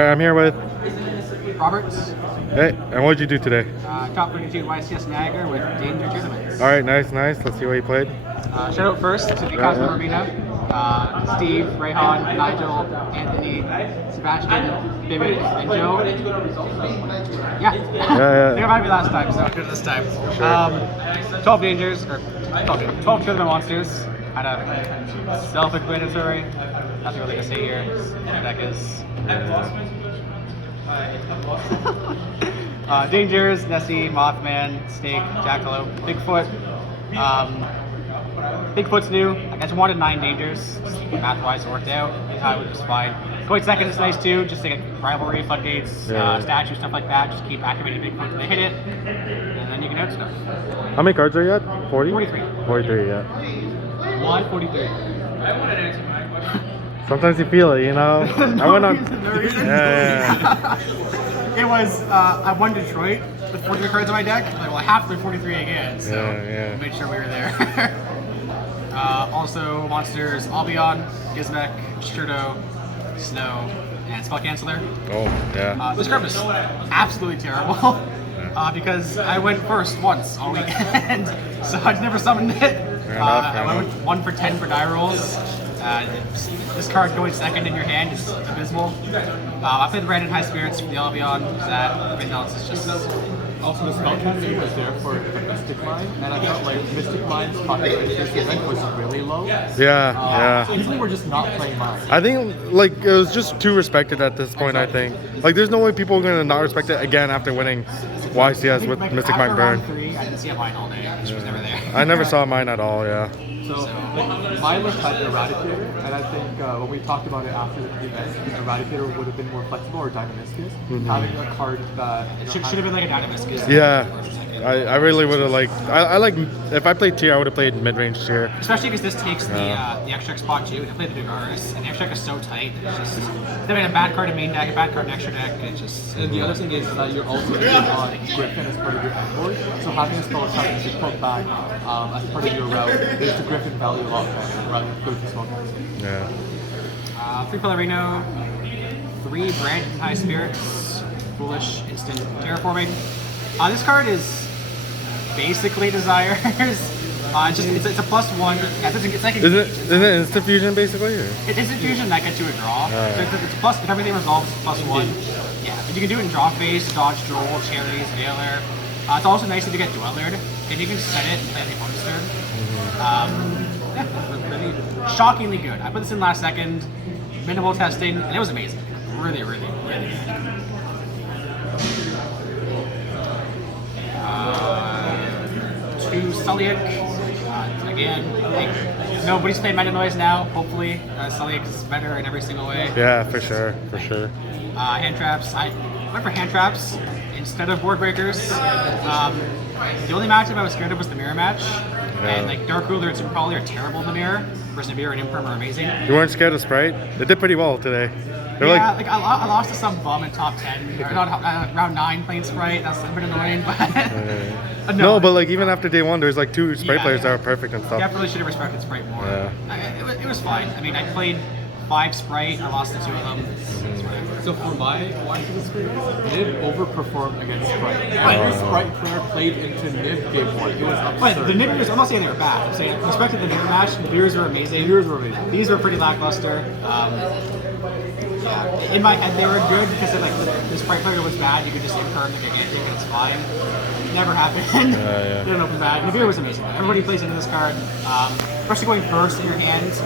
I'm here with. Robert. Hey, and what did you do today? Top 32 YCS Niagara with Danger Tournaments. All right, nice. Let's see what you played. Shout out first to the Cosmo Arena. Steve, Rayhan, Nigel, Anthony, Sebastian, Vivid, and Joe. Yeah. They reminded me last time, so good this time. Sure. 12 Dangers, or 12 Tournament Monsters. Kind of self-explanatory. Nothing really to say here. The deck is. Dangers, Nessie, Mothman, Snake, Jackalope, Bigfoot. Bigfoot's new. I just wanted 9 Dangers. Math-wise, it worked out. It was fine. Going second is nice too. Just like a rivalry, floodgates, statues, stuff like that. Just keep activating Bigfoot until they hit it, and then you can out stuff. How many cards are you at? 40? 43. 43, yeah. Why 43? I wanted to answer my question. Sometimes you feel it, you know. I went on. Yeah. It was I won Detroit with 43 cards on my deck. Like, well, I have to play 43 again, so I made sure we were there. Also, monsters: Albion, Gizmek, Sturdo, Snow, and Spell Canceller. Oh, yeah. This card was absolutely terrible because I went first once all weekend, so I'd never summoned it. I went 1 for 10 for die rolls. This card going second in your hand is abysmal. I played the Brandon High Spirits for the Albion. Everything else is just. Also, the spell casting was there for the Mystic Mine, and I felt like Mystic Mine's popularity this event was really low. Yeah. So usually we're just not playing mine. I think like it was just too respected at this point. Exactly. I think like there's no way people are gonna not respect it again after winning YCS with Mystic Mine Burn. Round 3, I didn't see a mine all day. She was never there. I never saw mine at all. Yeah. So mine was type Eradicator, and I think when we talked about it after the event, Eradicator would have been more flexible, or Dynamiscus, having a card that should have been like a Dynamiscus. Yeah. I really would have liked. I like if I played tier, I would have played mid range tier. Especially because this takes the extra spot too. I played the Dugaris, and the extra deck is so tight. It's just having a bad card in main deck, a bad card in extra deck. It's just. And the other thing is that you're also getting on Griffin as part of your end board. So having a spell attack and just put back as part of your route makes the Griffin value a lot better rather than Griffin spell casting. Yeah. 3 Pellerino, 3 Brandon High Spirits, Foolish, Instant, Terraforming. This card is basically Desires. It's a +1. Yeah, it's like Isn't it instant fusion basically? Or? It is infusion that gets you a draw. So it's plus if everything resolves, it's +1. Yeah, but you can do it in draw phase, dodge, droll, cherries, veiler. It's also nice if you get Dwellered, and you can set it and play the opponent's turn. Yeah, really shockingly good. I put this in last second, minimal testing, and it was amazing. Really good. To Sulliak, again, like, nobody's playing Meta Noise now, hopefully. Sulliak is better in every single way. Yeah, for sure. Hand traps, I went for hand traps instead of board breakers. The only matchup I was scared of was the mirror match. And like Dark Ruler and Super Poly are terrible in the mirror. Versus Mirror and Imperm are amazing. You weren't scared of Sprite? They did pretty well today. They're like I lost to some bum in top 10, or not, round 9 playing Sprite. That's a bit annoying, but no, but like even after day 1, there's like 2 Sprite players that are perfect and stuff. Definitely should have respected Sprite more. It was fine. I mean, I played 5 Sprite, I lost to 2 of them. So for my watching experience, Nib overperformed against Sprite. Every Sprite player played into Nib game 1. It was absurd. The Nibbers, I'm not saying they were bad. I'm saying I respected the Nibber match. The beers were amazing. These were pretty lackluster. In my head, they were good because like the Sprite player was bad. You could just imperm the gigantic and it's fine. Never happened. They didn't open bad. The beer was amazing. Everybody plays into this card. Especially going first in your hands.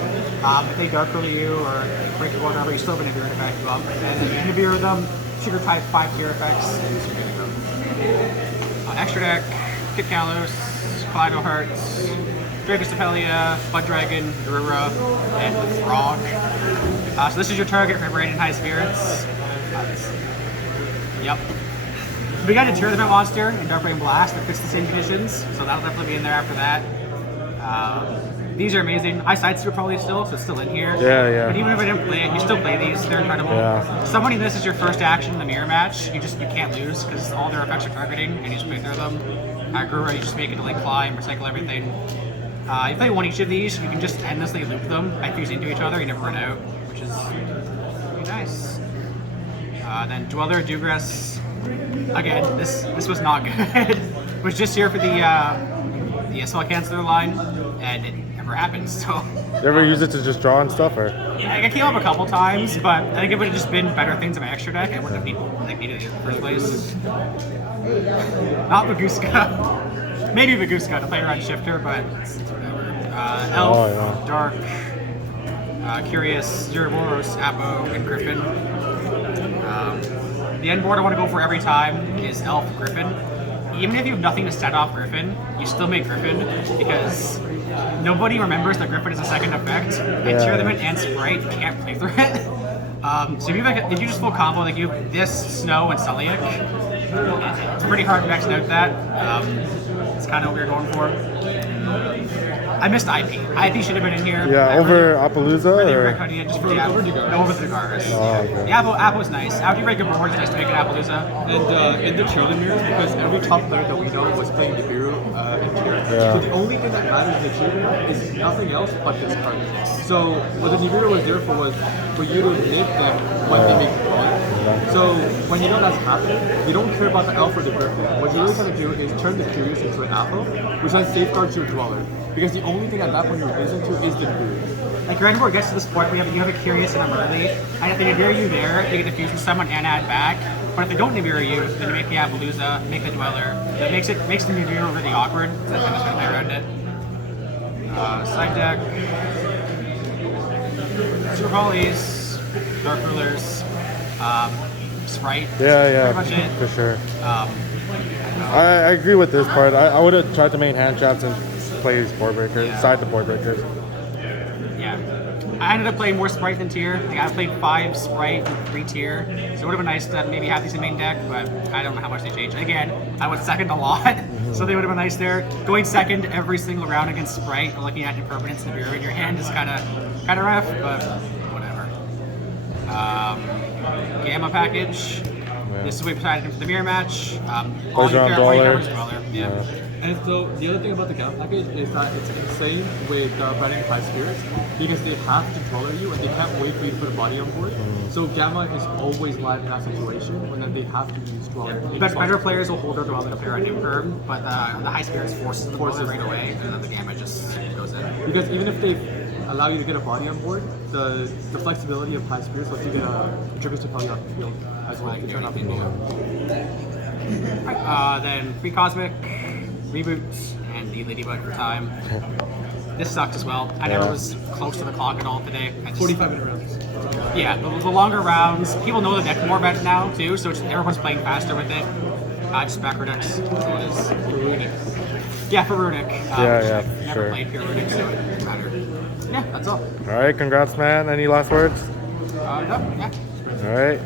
If they dark roll you or break your board over, you still have an Nibiru to back you up. And then you Nibiru them, sugar type 5 tier effects, and you're good to go. Extra deck, Kit Kalos, Kaleido Hearts, Dragostapelia, Bud Dragon, Garura, and Frog. So this is your target for Brandon High Spirits. Yep. We got a Tournament Monster and Darkbrain Blast that fits the same conditions, so that'll definitely be in there after that. These are amazing. I sidestep probably still, so it's still in here. Yeah. But even if I didn't play it, you still play these. They're incredible. Yeah. Summoning this is your first action in the mirror match. You can't lose because all their effects are targeting, and you just play through them. Guru, you just make it to like fly and recycle everything. You play one each of these, you can just endlessly loop them by fusing into each other. You never run out, which is pretty nice. Then Dweller, Dugress. Again, this was not good. Was just here for the spell canceler line, and it never happened. So. You ever use it to just draw and stuff, or? Yeah, I came up a couple times, but I think it would have just been better things in my extra deck. I wouldn't have needed it in the first place. Not Baguska. Maybe Baguska to play around Shifter, but it's whatever. Elf, Dark, Curious, Zeraboros, Apo, and Griffin. The end board I want to go for every time is Elf, Griffin. Even if you have nothing to set off Griffin, you still make Griffin because nobody remembers that Griffin is a second effect. And Tearlament and Sprite can't play through it. So if you just full combo, like you have this, Snow, and Sulliak, it's pretty hard to max out that. It's kind of what we were going for. I missed IP. IP should have been in here. Yeah, over Appaloosa? Or? Just for over the Dagars. Oh, okay. The Apple's nice. After you break a board, it's nice to make an Appaloosa. And in the Children mirrors, because every top player that we know was playing Nibiru in tier. Yeah. So the only thing that matters in the Children mirror is nothing else but this card. So what the Nibiru was there for was for you to make them when they make the call. So when you know that's happening, you don't care about the elf or the griffin. What you're really trying to do is turn the curious into an apple, which then safeguards your dweller. Because the only thing at that point you're losing to is the Nibiru. Like your end board gets to this point where you have a curious and a early, and if they Nibiru you there, they get to fuse with someone and add back. But if they don't Nibiru you, then you make the Appaloosa, make the Dweller. That makes the Nibiru really awkward. So that's how much play around it. Side deck. Super Volleys, Dark Rulers, Sprite. Yeah, Pretty much it. for sure. I I agree with this part. I would have tried to main hand traps and play these board breakers, side the board breakers. Yeah. I ended up playing more Sprite than Tier. Like I played 5 Sprite and 3 Tier. So it would have been nice to maybe have these in main deck, but I don't know how much they changed. Again, I was second a lot, so they would have been nice there. Going second every single round against Sprite or looking at impermanence and Nibiru in your hand is kind of rough, but whatever. Gamma package. Yeah. This is what we decided for the mirror match. Plays around Dweller. Yeah. And so the other thing about the Gamma package is that it's insane with running High Spirits because they have to dweller you and they can't wait for you to put a body on board. So Gamma is always live in that situation when then they have to use dweller. But better players will hold their dweller to play around Imperm, but the High Spirits forces the dweller right away, and then the Gamma just goes in. Because even if they allow you to get a body on board, the flexibility of High Spirits lets you get a triggers to tell you off the field as well to turn off the field. Then Free Cosmic, Reboot, and the Ladybug for time. This sucked as well. I never was close to the clock at all today. 45-minute rounds. Yeah, the longer rounds, people know the deck more about it now too, so everyone's playing faster with it. Just backer decks, that's all it is. For Runic. Yeah, for Runic. Yeah, for never sure. played pure Runic, so it doesn't matter. Yeah, that's all. All right, congrats, man. Any last words? No, yeah. All right.